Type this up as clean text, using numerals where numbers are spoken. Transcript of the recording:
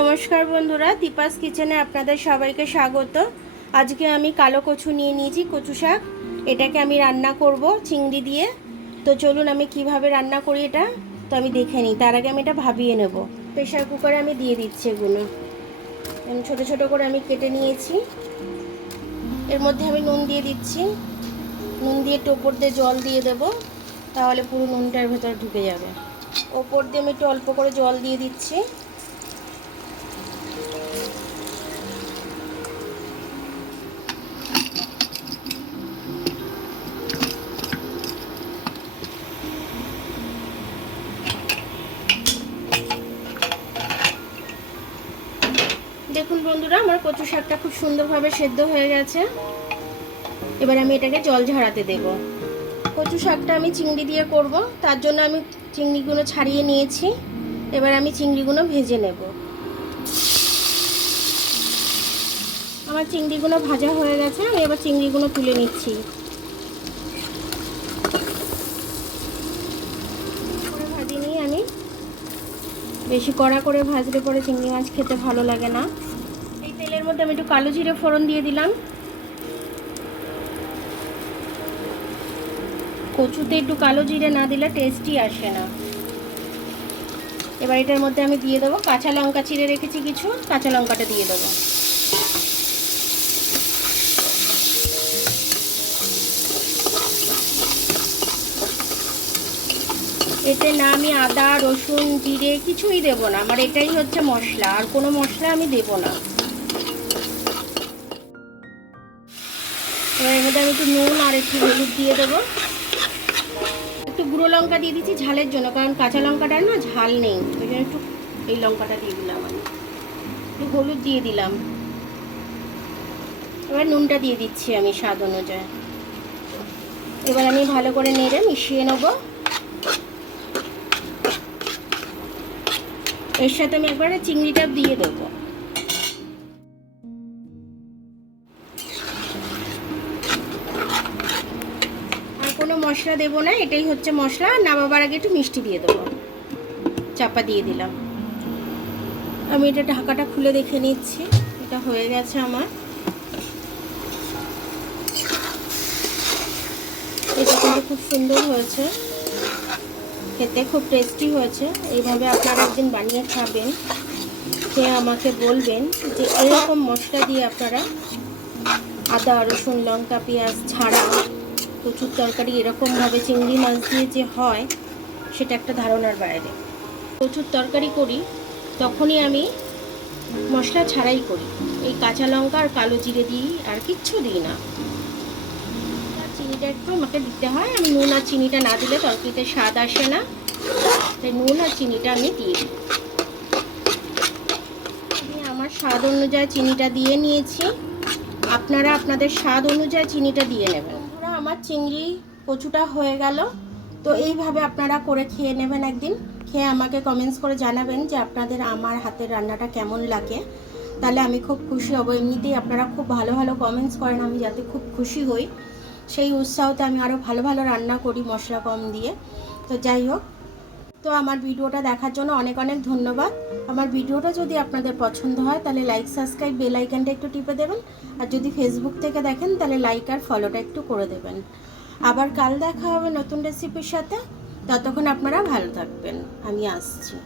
নমস্কার বন্ধুরা, দীপাস কিচেনে আপনাদের সবাইকে স্বাগত। আজকে আমি কালো কচু নিয়ে নিয়েছি, কচু শাক। এটাকে আমি রান্না করব চিংড়ি দিয়ে। তো চলুন আমি কিভাবে রান্না করি এটা তো আমি দেখে নিই। তার আগে আমি এটা ভাবিয়ে নেব। প্রেশার কুকারে আমি দিয়ে দিচ্ছি এগুলো। ছোট ছোট করে আমি কেটে নিয়েছি। এর মধ্যে আমি নুন দিয়ে দিচ্ছি। নুন দিয়ে একটু ওপর দিয়ে জল দিয়ে দেব, তাহলে পুরো নুনটার ভেতরে ঢুকে যাবে। ওপর দিয়ে আমি একটু অল্প করে জল দিয়ে দিচ্ছি। দেখুন বন্ধুরা, আমার কচু শাকটা খুব সুন্দরভাবে সেদ্ধ হয়ে গেছে। এবার আমি এটাকে জল ঝরাতে দেব। কচু শাকটা আমি চিংড়ি দিয়ে করব, তার জন্য আমি চিংড়িগুলো ছাড়িয়ে নিয়েছি। এবার আমি চিংড়িগুলো ভেজে নেব। আমার চিংড়িগুলো ভাজা হয়ে গেছে, আমি এবার চিংড়িগুলো তুলে নিচ্ছি। ভাজি নিয়ে আমি বেশি কড়া করে ভাজলে পরে চিংড়ি মাছ খেতে ভালো লাগে না। এই তেলের মধ্যে আমি একটু কালো জিরে ফোড়ন দিয়ে দিলাম। কচুতে একটু কালো জিরে না দিলে টেস্টই আসে না। এবার এটার মধ্যে আমি দিয়ে দেবো কাঁচা লঙ্কা, চিড়ে রেখেছি কিছু, কাঁচা লঙ্কাটা দিয়ে দেবো। এতে না আমি আদা রসুন জিরে কিছুই দেব না, আমার এটাই হচ্ছে মশলা, আর কোনো মশলা আমি দেব না। এবার এর মধ্যে আমি একটু নুন আর একটু হলুদ দিয়ে দেবো। একটু গুঁড়ো লঙ্কা দিয়ে দিচ্ছি ঝালের জন্য, কারণ কাঁচা লঙ্কাটার না ঝাল নেই, ওই জন্য একটু এই লঙ্কাটা দিয়ে দিলাম। আমি একটু হলুদ দিয়ে দিলাম। এবার নুনটা দিয়ে দিচ্ছি আমি স্বাদ অনুযায়ী। এবার আমি ভালো করে নেড়ে মিশিয়ে নেব। এর সাথে আমি একবারে চিংড়িটা দিয়ে দেবো। আর কোনো মশলা দেবো না, এটাই হচ্ছে মশলা। নামাবার আগে একটু মিষ্টি দিয়ে দেবো। চাপা দিয়ে দিলাম। আমি এটা ঢাকাটা খুলে দেখে নিচ্ছি, এটা হয়ে গেছে আমার। এটা কিন্তু খুব সুন্দর হয়েছে, খেতে খুব টেস্টি হয়েছে। এইভাবে আপনারা একদিন বানিয়ে খাবেন, খেয়ে আমাকে বলবেন যে এরকম মশলা দিয়ে আপনারা আদা রসুন লঙ্কা পেঁয়াজ ছাড়া কচুর তরকারি এরকমভাবে চিংড়ি মাছ দিয়ে যে হয়, সেটা একটা ধারণার বাইরে। কচুর তরকারি করি তখনই আমি মশলা ছাড়াই করি, এই কাঁচা লঙ্কা আর কালো জিরে দিই, আর কিচ্ছু দিই না। চিনিটা একটু আমাকে দিতে হয়, আমি নুন আর চিনিটা না দিলে তরকারিতে স্বাদ আসে না, তাই নুন আর চিনিটা আমি দিয়ে দিই। আমি আমার স্বাদ অনুযায়ী চিনিটা দিয়ে নিয়েছি, আপনারা আপনাদের স্বাদ অনুযায়ী চিনিটা দিয়ে নেবেন। বন্ধুরা, আমার চিংড়ি কচুটা হয়ে গেল। তো এইভাবে আপনারা করে খেয়ে নেবেন একদিন, খেয়ে আমাকে কমেন্টস করে জানাবেন যে আপনাদের আমার হাতের রান্নাটা কেমন লাগে, তাহলে আমি খুব খুশি হব। এমনিতেই আপনারা খুব ভালো ভালো কমেন্টস করেন, আমি যাতে খুব খুশি হই, সেই উৎসাহতে আমি আরও ভালো ভালো রান্না করি মশলা কম দিয়ে। তো যাই হোক, তো আমার ভিডিওটা দেখার জন্য অনেক অনেক ধন্যবাদ। আমার ভিডিওটা যদি আপনাদের পছন্দ হয় তাহলে লাইক সাবস্ক্রাইব বেল আইকনটা একটু টিপে দেবেন, আর যদি ফেসবুক থেকে দেখেন তাহলে লাইক আর ফলোটা একটু করে দেবেন। আবার কাল দেখা হবে নতুন রেসিপির সাথে, ততক্ষণ আপনারা ভালো থাকবেন। আমি আসছি।